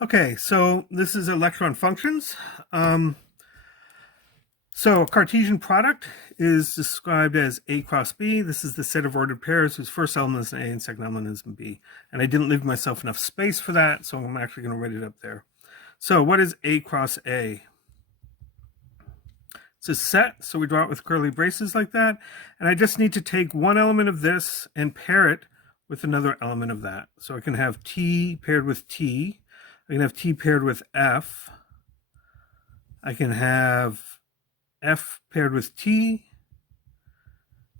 Okay, so this is a lecture on functions. So a Cartesian product is described as A cross B. This is the set of ordered pairs whose first element is an A and second element is an B. And I didn't leave myself enough space for that, so I'm actually going to write it up there. So what is A cross A? It's a set, so we draw it with curly braces like that. And I just need to take one element of this and pair it with another element of that. So I can have T paired with T. I can have T paired with F. I can have F paired with T,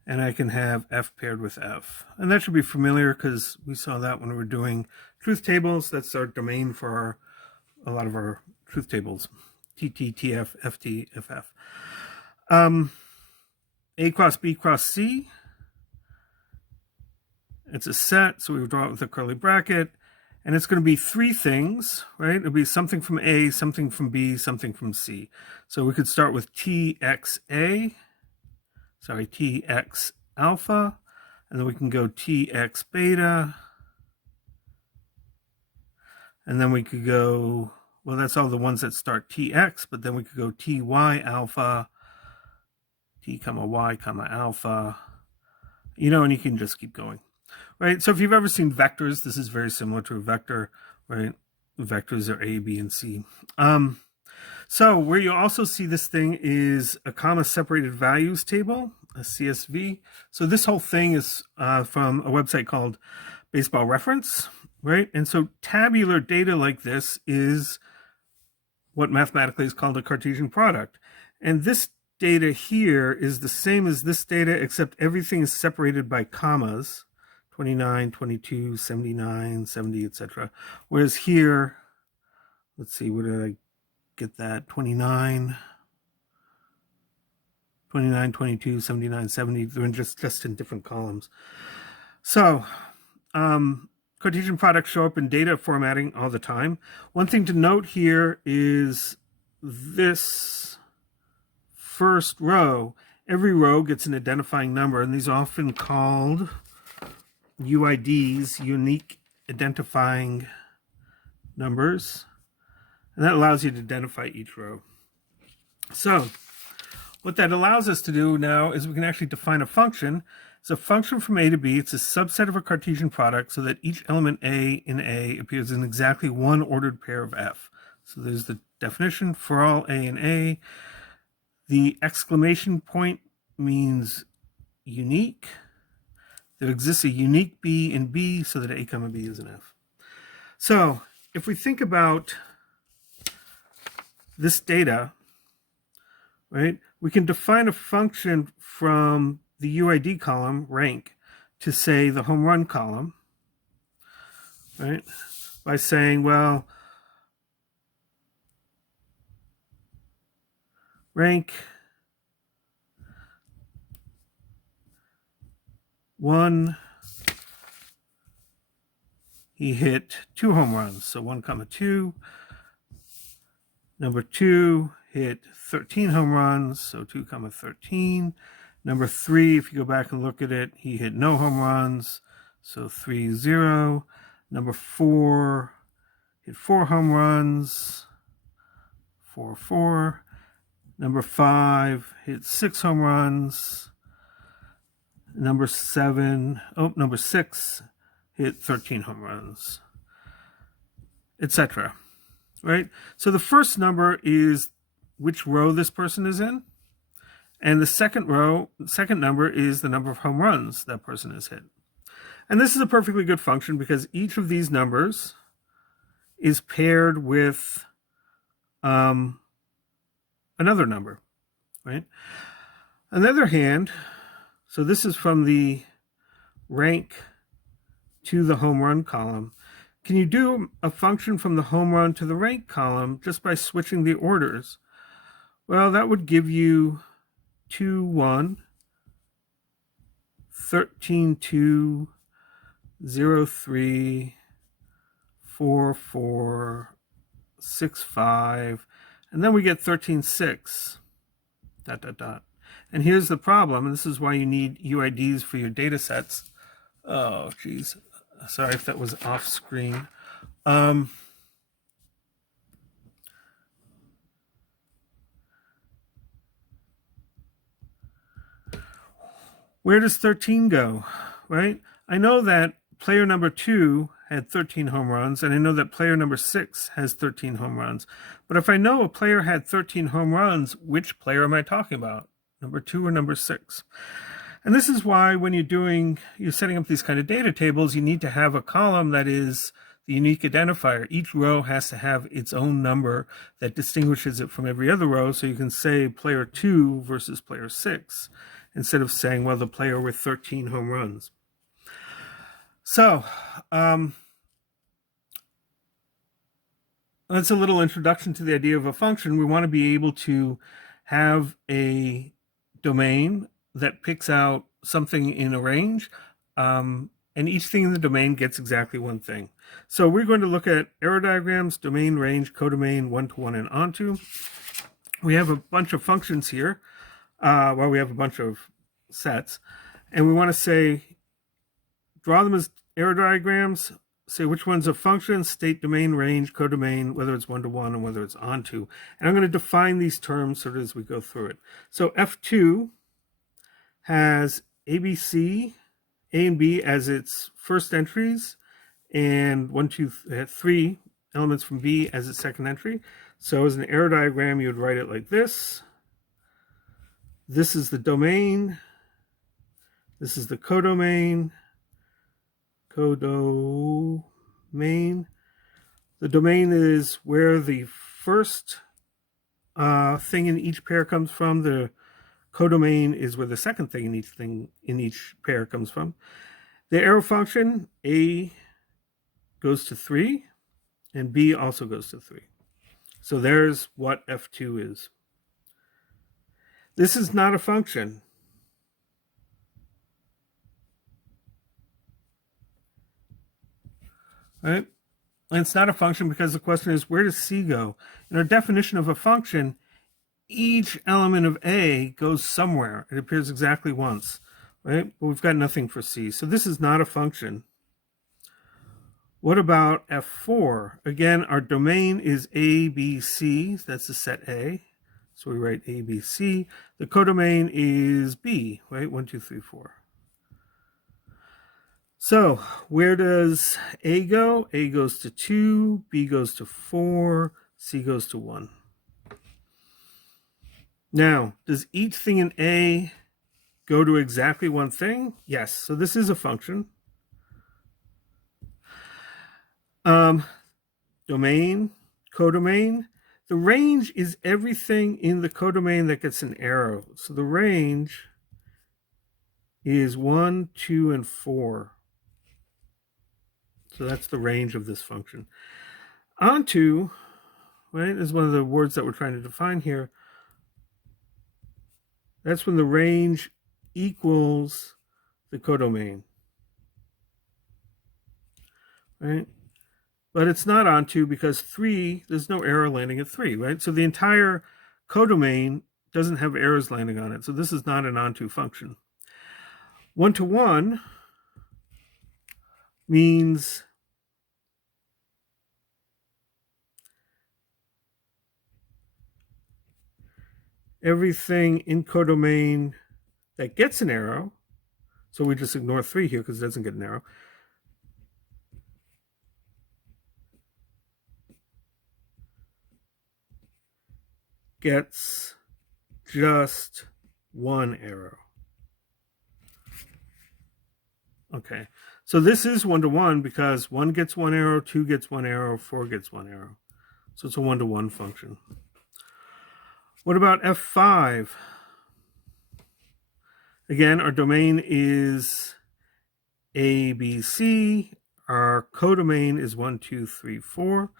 and I can have F paired with F. And that should be familiar because we saw that when we were doing truth tables. That's our domain for a lot of our truth tables. TT, TF, FT, FF. A cross B cross C. It's a set, so we would draw it with a curly bracket. And it's going to be three things, right? It'll be something from A, something from B, something from C. So we could start with TX alpha, and then we can go TX beta, and then we could go, well, that's all the ones that start TX, but then we could go TY alpha, T comma Y comma alpha, and you can just keep going. Right, so if you've ever seen vectors, this is very similar to a vector, right? Vectors are A, B, and C. So where you also see this thing is a comma-separated values table, a CSV. So this whole thing is from a website called Baseball Reference, right? And so tabular data like this is what mathematically is called a Cartesian product. And this data here is the same as this data, except everything is separated by commas. 29, 22, 79, 70, etc. Whereas here, let's see, where did I get that? 29, 22, 79, 70, they're just in different columns. So Cartesian products show up in data formatting all the time. One thing to note here is this first row. Every row gets an identifying number, and these are often called UIDs, unique identifying numbers, and that allows you to identify each row. So what that allows us to do now is we can actually define a function. It's a function from A to B. It's a subset of a Cartesian product so that each element A in A appears in exactly one ordered pair of F. So there's the definition for all A in A. The exclamation point means unique. There exists a unique B in B so that A comma B is an F. So if we think about this data, right, we can define a function from the UID column, rank, to say the home run column, right, by saying, well, rank 1, he hit 2 home runs, so 1 comma 2. Number 2 hit 13 home runs, so 2 comma 13. Number 3, if you go back and look at it, he hit no home runs, so 3, 0. Number 4 hit 4 home runs, 4, 4. Number 5 hit 6 home runs. Number 6 hit 13 home runs, etc. Right? So the first number is which row this person is in, and the second number is the number of home runs that person has hit. And this is a perfectly good function because each of these numbers is paired with another number, right? On the other hand, so this is from the rank to the home run column. Can you do a function from the home run to the rank column just by switching the orders? Well, that would give you 2, 1, 13, 2, 0, 3, 4, 4, 6, 5, and then we get 13, 6, ... And here's the problem, and this is why you need UIDs for your data sets. Oh, geez. Sorry if that was off screen. Where does 13 go, right? I know that player number 2 had 13 home runs, and I know that player number 6 has 13 home runs. But if I know a player had 13 home runs, which player am I talking about? Number 2 or number 6? And this is why when you're setting up these kind of data tables, you need to have a column that is the unique identifier. Each row has to have its own number that distinguishes it from every other row. So you can say player 2 versus player 6, instead of saying, well, the player with 13 home runs. So that's a little introduction to the idea of a function. We want to be able to have a domain that picks out something in a range, and each thing in the domain gets exactly one thing. So we're going to look at arrow diagrams, domain, range, codomain, one-to-one, and onto. We have a bunch of functions here. Well, we have a bunch of sets, and we want to say, draw them as arrow diagrams, say which one's a function, state, domain, range, codomain, whether it's one-to-one and whether it's onto. And I'm going to define these terms sort of as we go through it. So F2 has ABC, A and B as its first entries, and 3 elements from B as its second entry. So as an arrow diagram, you would write it like this. This is the domain. This is the codomain. The domain is where the first thing in each pair comes from. The codomain is where the second thing in each pair comes from. The arrow function, A goes to 3, and B also goes to 3. So there's what F2 is. This is not a function. Right? And it's not a function because the question is, where does C go? In our definition of a function, each element of A goes somewhere. It appears exactly once, right? But we've got nothing for C. So this is not a function. What about F4? Again, our domain is A, B, C. That's the set A. So we write A, B, C. The codomain is B, right? 1, 2, 3, 4. So where does A go? A goes to 2, B goes to 4, C goes to 1. Now, does each thing in A go to exactly one thing? Yes. So this is a function. Domain, codomain. The range is everything in the codomain that gets an arrow. So the range is 1, 2, and 4. So that's the range of this function. Onto, right, is one of the words that we're trying to define here. That's when the range equals the codomain, right? But it's not onto because 3, there's no arrow landing at 3, right? So the entire codomain doesn't have arrows landing on it. So this is not an onto function. One-to-one means everything in codomain that gets an arrow, so we just ignore 3 here because it doesn't get an arrow, gets just 1 arrow. Okay, so this is one-to-one because 1 gets 1 arrow, 2 gets 1 arrow, 4 gets 1 arrow. So it's a one-to-one function. What about F5? Again, our domain is A, B, C. Our codomain is 1, 2, 3, 4.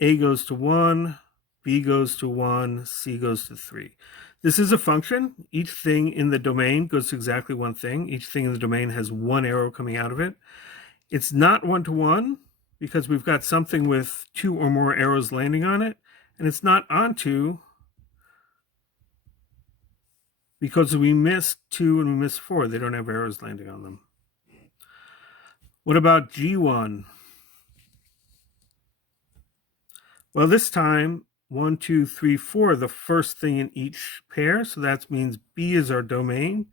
A goes to 1, B goes to 1, C goes to 3. This is a function. Each thing in the domain goes to exactly one thing. Each thing in the domain has 1 arrow coming out of it. It's not one-to-one because we've got something with 2 or more arrows landing on it. And it's not onto because we missed 2 and we missed 4. They don't have arrows landing on them. What about G1? Well, this time, 1, 2, 3, 4, the first thing in each pair. So that means B is our domain.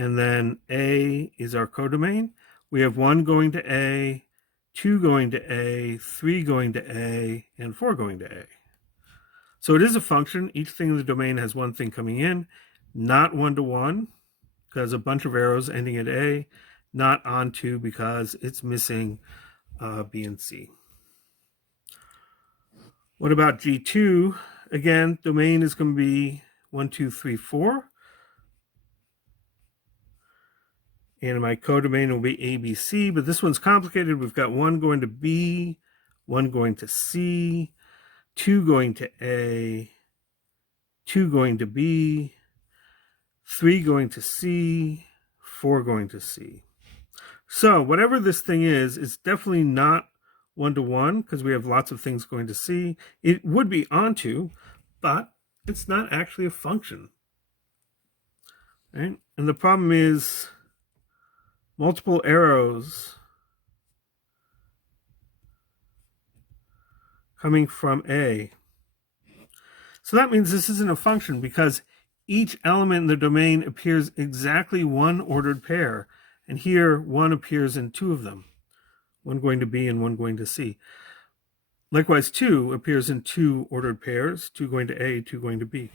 and then A is our codomain. We have 1 going to A, 2 going to A, 3 going to A, and 4 going to A. So it is a function. Each thing in the domain has one thing coming in, not one-to-one, because a bunch of arrows ending at A, not onto because it's missing B and C. What about G2? Again, domain is going to be 1, 2, 3, 4. And my codomain will be ABC, but this one's complicated. We've got 1 going to B, 1 going to C, 2 going to A, 2 going to B, 3 going to C, 4 going to C. So whatever this thing is, it's definitely not one-to-one because we have lots of things going to C. It would be onto, but it's not actually a function. Right? And the problem is multiple arrows coming from A. So that means this isn't a function because each element in the domain appears exactly one ordered pair. And here, 1 appears in 2 of them, 1 going to B and 1 going to C. Likewise, 2 appears in 2 ordered pairs, 2 going to A, 2 going to B.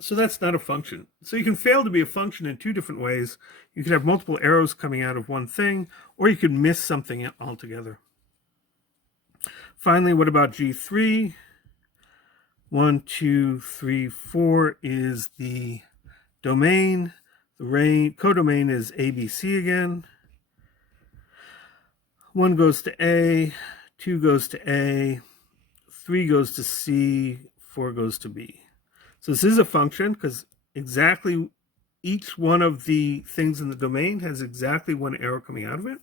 So that's not a function. So you can fail to be a function in 2 different ways. You could have multiple arrows coming out of one thing, or you could miss something altogether. Finally, what about G3? 1, 2, 3, 4 is the domain. The codomain is ABC again. 1 goes to A, 2 goes to A, 3 goes to C, 4 goes to B. So this is a function because exactly each one of the things in the domain has exactly 1 arrow coming out of it.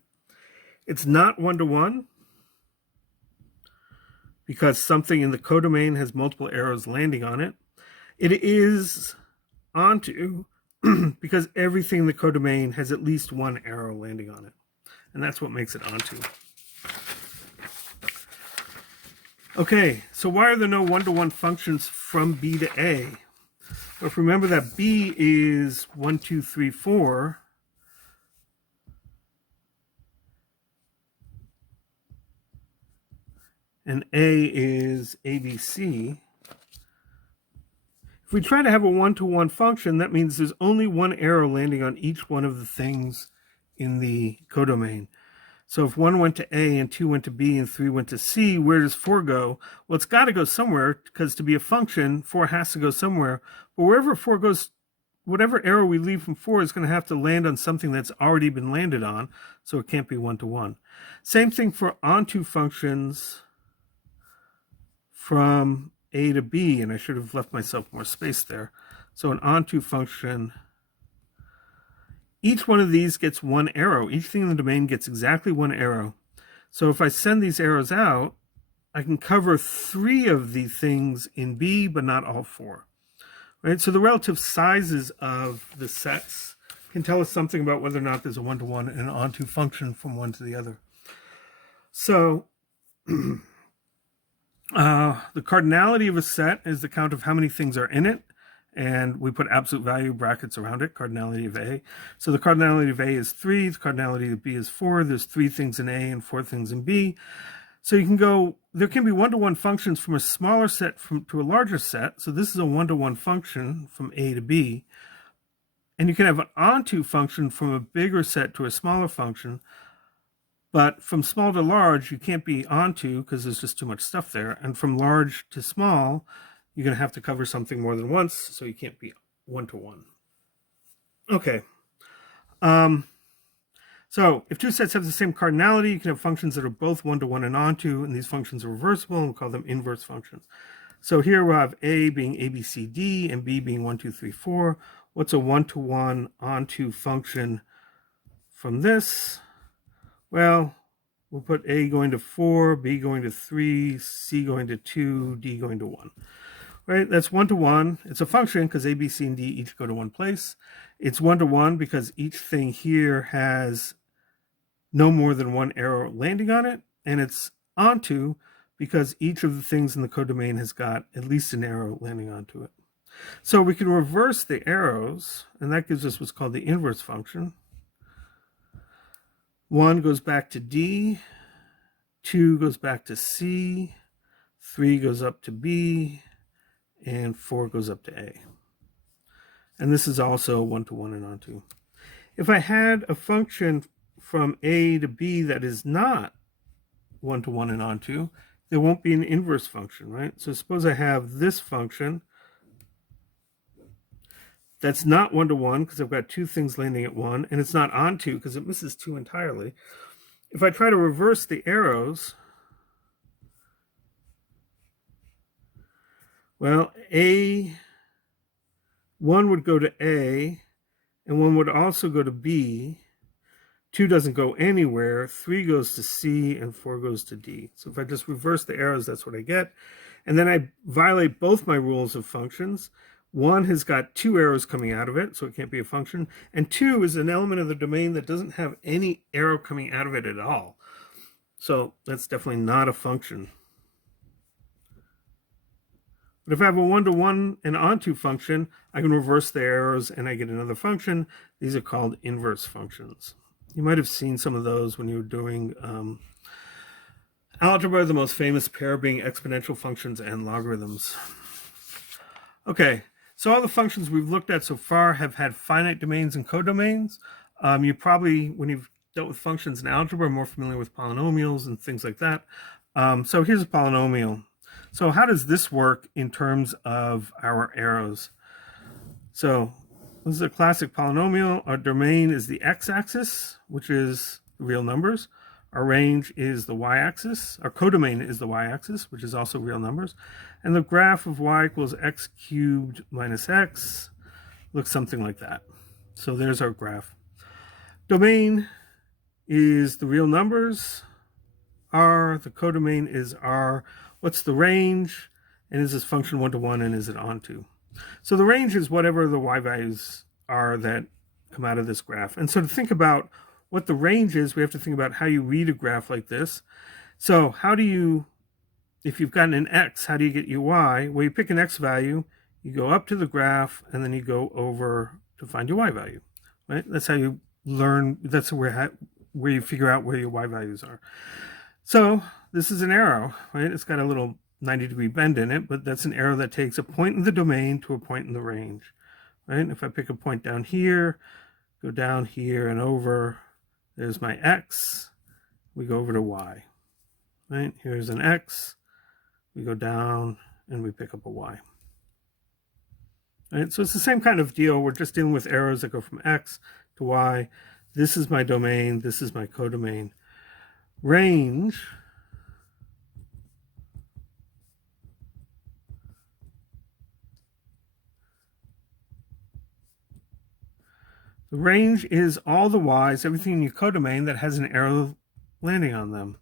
It's not one-to-one because something in the codomain has multiple arrows landing on it. It is onto because everything in the codomain has at least 1 arrow landing on it. And that's what makes it onto. Okay, so why are there no one-to-one functions from B to A? Well, if you remember that B is 1, 2, 3, 4, and A is ABC. If we try to have a one-to-one function, that means there's only 1 arrow landing on each one of the things in the codomain. So if 1 went to A and 2 went to B and 3 went to C, where does 4 go? Well, it's got to go somewhere because to be a function, 4 has to go somewhere. But wherever 4 goes, whatever arrow we leave from 4 is going to have to land on something that's already been landed on, so it can't be one-to-one. Same thing for onto functions from A to B, and I should have left myself more space there. So an onto function, each one of these gets 1 arrow. Each thing in the domain gets exactly 1 arrow. So if I send these arrows out, I can cover 3 of the things in B, but not all 4. Right? So the relative sizes of the sets can tell us something about whether or not there's a one-to-one and an onto function from one to the other. So the cardinality of a set is the count of how many things are in it. And we put absolute value brackets around it, cardinality of A. So the cardinality of A is 3, the cardinality of B is 4. There's 3 things in A and 4 things in B. So you can go, there can be one-to-one functions from a smaller set to a larger set. So this is a one-to-one function from A to B. And you can have an onto function from a bigger set to a smaller function. But from small to large, you can't be onto because there's just too much stuff there. And from large to small, you're going to have to cover something more than once, so you can't be one-to-one. Okay. So if 2 sets have the same cardinality, you can have functions that are both one-to-one and onto, and these functions are reversible, and we'll call them inverse functions. So here we'll have A being A, B, C, D, and B being 1, 2, 3, 4. What's a one-to-one onto function from this? Well, we'll put A going to 4, B going to 3, C going to 2, D going to 1. Right, that's one-to-one. It's a function because A, B, C, and D each go to one place. It's one-to-one because each thing here has no more than 1 arrow landing on it. And it's onto because each of the things in the codomain has got at least an arrow landing onto it. So we can reverse the arrows, and that gives us what's called the inverse function. 1 goes back to D, 2 goes back to C, 3 goes up to B, and 4 goes up to A. And this is also one-to-one and onto. If I had a function from A to B that is not one-to-one and onto, there won't be an inverse function, right? So suppose I have this function that's not one-to-one because I've got 2 things landing at 1, and it's not onto because it misses 2 entirely. If I try to reverse the arrows, well, one would go to A, and 1 would also go to B. 2 doesn't go anywhere, 3 goes to C, and 4 goes to D. So if I just reverse the arrows, that's what I get. And then I violate both my rules of functions. 1 has got 2 arrows coming out of it, so it can't be a function. And 2 is an element of the domain that doesn't have any arrow coming out of it at all. So that's definitely not a function. But if I have a one-to-one and onto function, I can reverse the arrows and I get another function. These are called inverse functions. You might have seen some of those when you were doing algebra, the most famous pair being exponential functions and logarithms. Okay, so all the functions we've looked at so far have had finite domains and codomains. You probably, when you've dealt with functions in algebra, are more familiar with polynomials and things like that. So here's a polynomial. So how does this work in terms of our arrows? So this is a classic polynomial. Our domain is the x-axis, which is the real numbers. Our range is the y-axis. Our codomain is the y-axis, which is also real numbers. And the graph of y equals x cubed minus x looks something like that. So there's our graph. Domain is the real numbers. R, the codomain is R. What's the range? And is this function one-to-one and is it onto? So the range is whatever the y values are that come out of this graph. And so to think about what the range is, we have to think about how you read a graph like this. So how do you, if you've gotten an x, how do you get your y? Well, you pick an x value, you go up to the graph, and then you go over to find your y value, right? That's how you learn, that's where you figure out where your y values are. So this is an arrow, right? It's got a little 90-degree bend in it, but that's an arrow that takes a point in the domain to a point in the range, right? If I pick a point down here, go down here and over, there's my x, we go over to y, right? Here's an x, we go down and we pick up a y. Right? So it's the same kind of deal. We're just dealing with arrows that go from x to y. This is my domain, this is my codomain. Range the range is all the y's, everything in your codomain that has an arrow landing on them.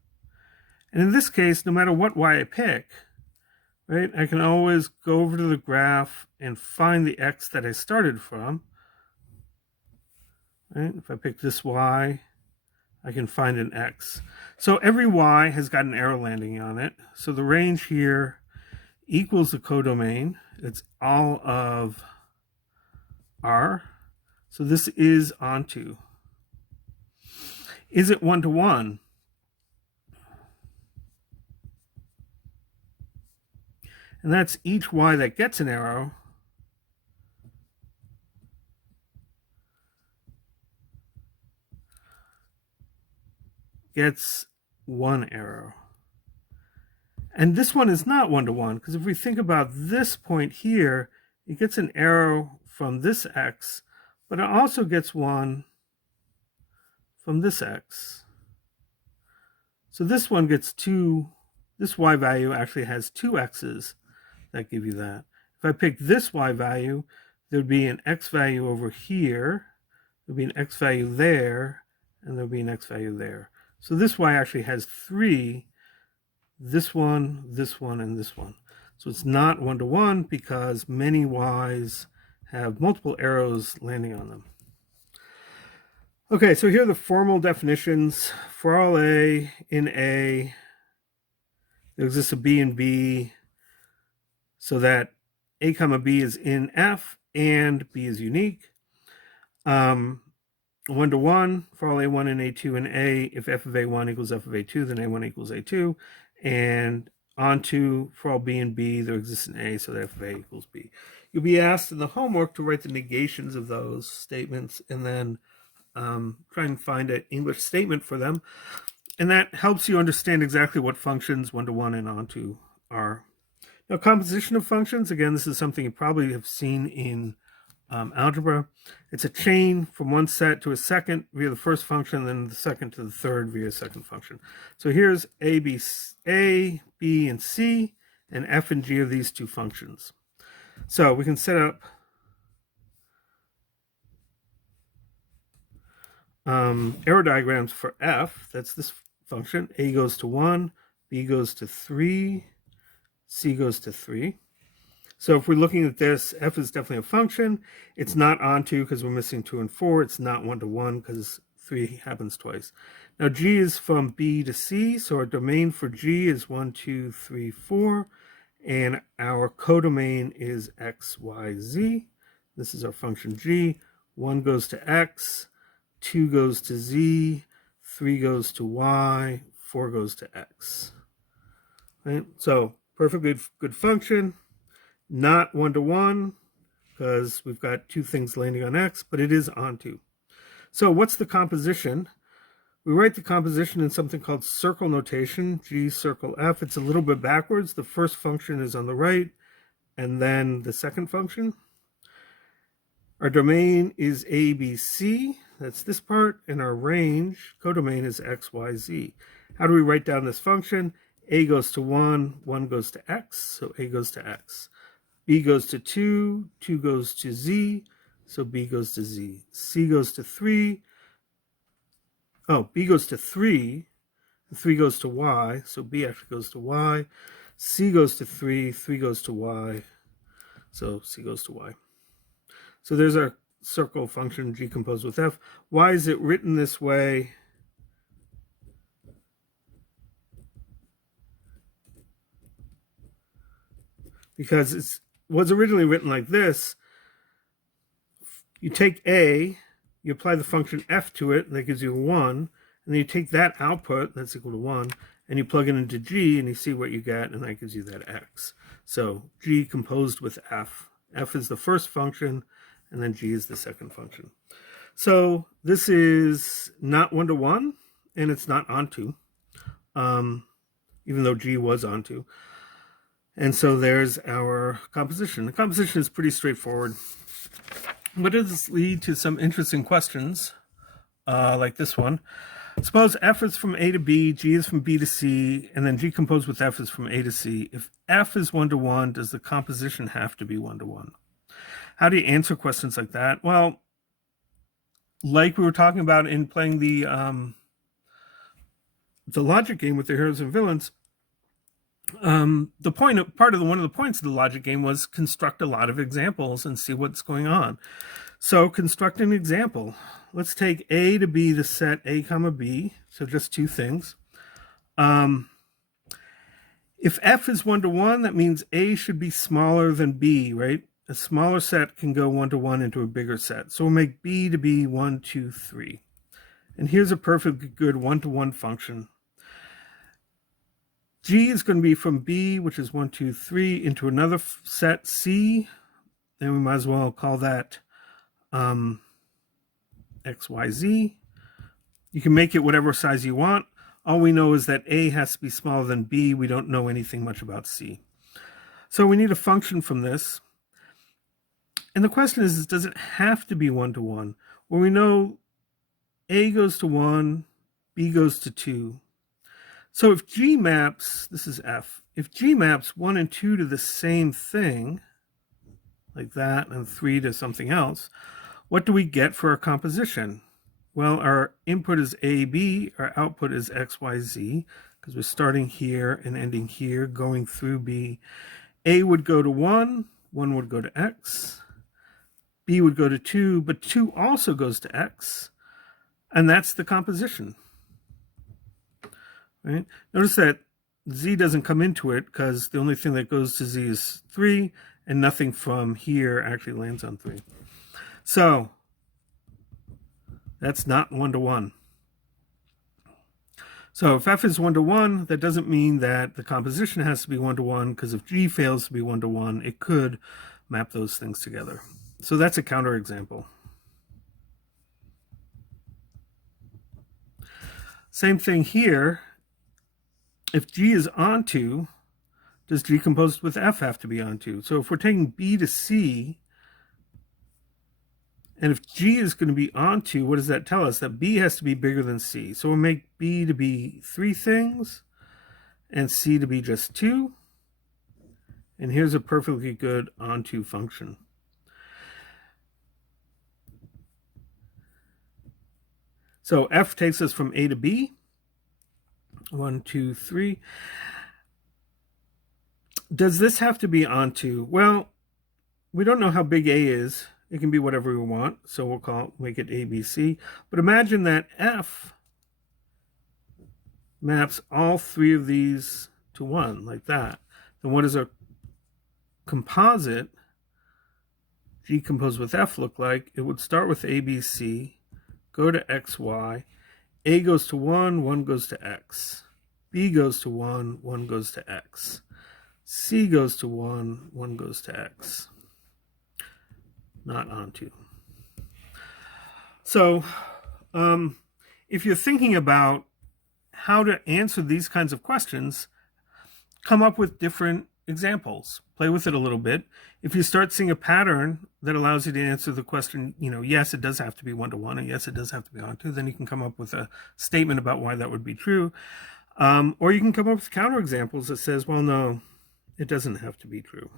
And in this case, no matter what y I pick, right, I can always go over to the graph and find the x that I started from. Right? If I pick this y, I can find an x. So every y has got an arrow landing on it. So the range here equals the codomain. It's all of R. So this is onto. Is it one-to-one? And that's each y that gets an arrow gets one arrow. And this one is not one-to-one, because if we think about this point here, it gets an arrow from this x, but it also gets one from this x. So this one gets two, this y value actually has two x's that give you that. If I pick this y value, there would be an x value over here, there would be an x value there, and there would be an x value there. So this y actually has three, this one, and this one. So it's not one-to-one because many y's have multiple arrows landing on them. Okay, so here are the formal definitions. For all A, in A, there exists a B in B, so that A comma B is in F and B is unique. 1-to-1 for all A1 and A2 and A. If F of A1 equals F of A2, then A1 equals A2. And onto for all B and B, there exists an A, so that F of A equals B. You'll be asked in the homework to write the negations of those statements and then try and find an English statement for them. And that helps you understand exactly what functions 1-to-1 and onto are. Now, composition of functions, again, this is something you probably have seen in algebra. It's a chain from one set to a second via the first function, then the second to the third via a second function. So here's A, B, and C, and F and G are these two functions. So we can set up arrow diagrams for F. That's this function. A goes to 1, B goes to 3, C goes to 3. So if we're looking at this, F is definitely a function. It's not onto because we're missing 2 and 4. It's not 1-to-1 because 3 happens twice. Now G is from B to C, so our domain for G is 1, 2, 3, 4, and our codomain is X, Y, Z. This is our function G. 1 goes to X, 2 goes to Z, 3 goes to Y, 4 goes to X. Right? So perfectly good function. Not 1-to-1 because we've got two things landing on X, but it is onto. So what's the composition? We write the composition in something called circle notation, G circle F. It's a little bit backwards. The first function is on the right, and then the second function. Our domain is A, B, C. That's this part, and our range, codomain, is X, Y, Z. How do we write down this function? A goes to 1, 1 goes to X, so A goes to X. B goes to 2, 2 goes to Z, so B goes to Z. C goes to 3. Oh, B goes to 3, 3 goes to Y, so B actually goes to Y. C goes to 3, 3 goes to Y, so C goes to Y. So there's our circle function G composed with F. Why is it written this way? Because it was originally written like this. You take A, you apply the function F to it, and that gives you 1, and then you take that output, that's equal to 1, and you plug it into G, and you see what you get, and that gives you that X. So G composed with F. F is the first function, and then G is the second function. So this is not 1-to-1, and it's not onto, even though G was onto. And so there's our composition. The composition is pretty straightforward. But it does lead to some interesting questions, like this one. Suppose F is from A to B, G is from B to C, and then G composed with F is from A to C. If F is 1-to-1, does the composition have to be 1-to-1? How do you answer questions like that? Well, like we were talking about in playing the logic game with the heroes and villains, one of the points of the logic game was construct a lot of examples and see what's going on. So construct an example. Let's take A to be the set A comma B, so just two things. If F is 1-to-1, that means A should be smaller than B, right? A smaller set can go 1-to-1 into a bigger set. So we'll make B to be 1, 2, 3. And here's a perfectly good 1-to-1 function. G is going to be from B, which is 1, 2, 3, into another set C. And we might as well call that X, Y, Z. You can make it whatever size you want. All we know is that A has to be smaller than B. We don't know anything much about C. So we need a function from this. And the question is, does it have to be 1-to-1? Well, we know A goes to 1, B goes to 2. So if G maps, this is F, if G maps 1 and 2 to the same thing, like that, and 3 to something else, what do we get for our composition? Well, our input is AB, our output is XYZ, because we're starting here and ending here, going through B. A would go to 1, 1 would go to X, B would go to 2, but 2 also goes to X, and that's the composition. Right? Notice that z doesn't come into it because the only thing that goes to z is 3, and nothing from here actually lands on 3. So that's not 1-to-1. So if f is 1-to-1, that doesn't mean that the composition has to be 1-to-1, because if g fails to be 1-to-1, it could map those things together. So that's a counterexample. Same thing here. If g is onto, does g composed with f have to be onto? So if we're taking b to c, and if g is going to be onto, what does that tell us? That b has to be bigger than c. So we'll make b to be 3 things, and c to be just 2. And here's a perfectly good onto function. So f takes us from a to b. 1, 2, 3. Does this have to be onto? Well, we don't know how big a is. It can be whatever we want, so we'll make it ABC. But imagine that f maps all 3 of these to 1, like that. Then what does a composite g composed with f look like? It would start with ABC, go to xy, a goes to 1, 1 goes to x. B goes to 1, 1 goes to x. C goes to 1, 1 goes to x. Not onto. So if you're thinking about how to answer these kinds of questions, come up with different examples. Play with it a little bit. If you start seeing a pattern that allows you to answer the question, yes, it does have to be 1-to-1, and yes, it does have to be onto, then you can come up with a statement about why that would be true. Or you can come up with counterexamples that says, well, no, it doesn't have to be true.